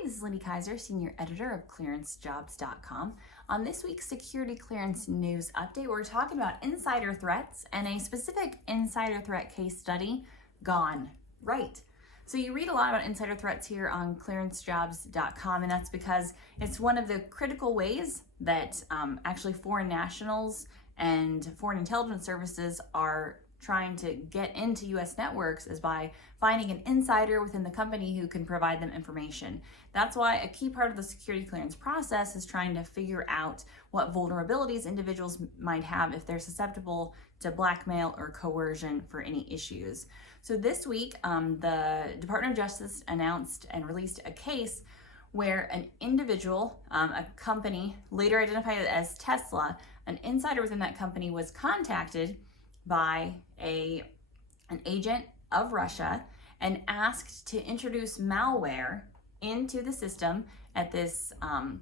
Hi, this is Lindy KYZER, Senior Editor of ClearanceJobs.com. On this week's Security Clearance News Update, we're talking about insider threats and a specific insider threat case study gone right. So you read a lot about insider threats here on ClearanceJobs.com, and that's because it's one of the critical ways that actually foreign nationals and foreign intelligence services are trying to get into U.S. networks is by finding an insider within the company who can provide them information. That's why a key part of the security clearance process is trying to figure out what vulnerabilities individuals might have if they're susceptible to blackmail or coercion for any issues. So this week, the Department of Justice announced and released a case where an individual, a company later identified as Tesla, an insider within that company was contacted by an agent of Russia and asked to introduce malware into the system at this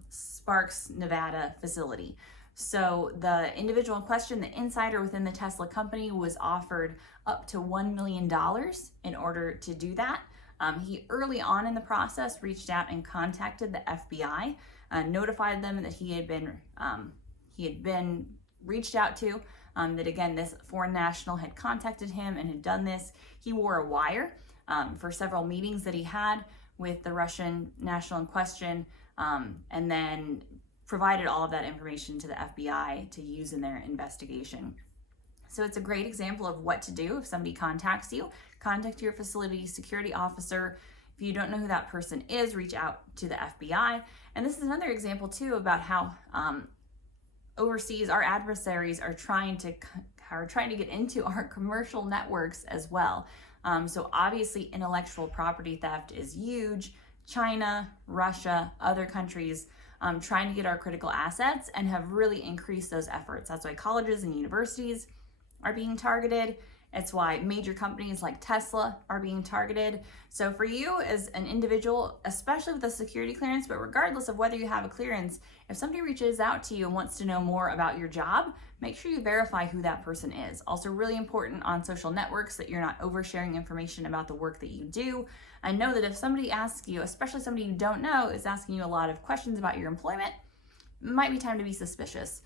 Sparks, Nevada facility. So the individual in question, the insider within the Tesla company, was offered up to $1 million in order to do that. He early on in the process reached out and contacted the FBI, notified them that he had been reached out to, that again, this foreign national had contacted him and had done this. He wore a wire for several meetings that he had with the Russian national in question, and then provided all of that information to the FBI to use in their investigation. So it's a great example of what to do if somebody contacts you. Contact your facility security officer. If you don't know who that person is, reach out to the FBI. And this is another example too about how overseas, our adversaries are trying to get into our commercial networks as well. So obviously intellectual property theft is huge. China, Russia, other countries trying to get our critical assets and have really increased those efforts. That's why colleges and universities are being targeted. It's why major companies like Tesla are being targeted. So for you as an individual, especially with a security clearance, but regardless of whether you have a clearance, if somebody reaches out to you and wants to know more about your job, make sure you verify who that person is. Also really important on social networks that you're not oversharing information about the work that you do. And know that if somebody asks you, especially somebody you don't know, is asking you a lot of questions about your employment, it might be time to be suspicious.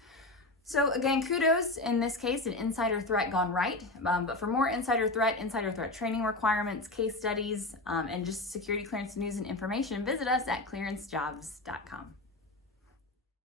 So again, kudos in this case, an insider threat gone right. But for more insider threat training requirements, case studies, and just security clearance news and information, visit us at clearancejobs.com.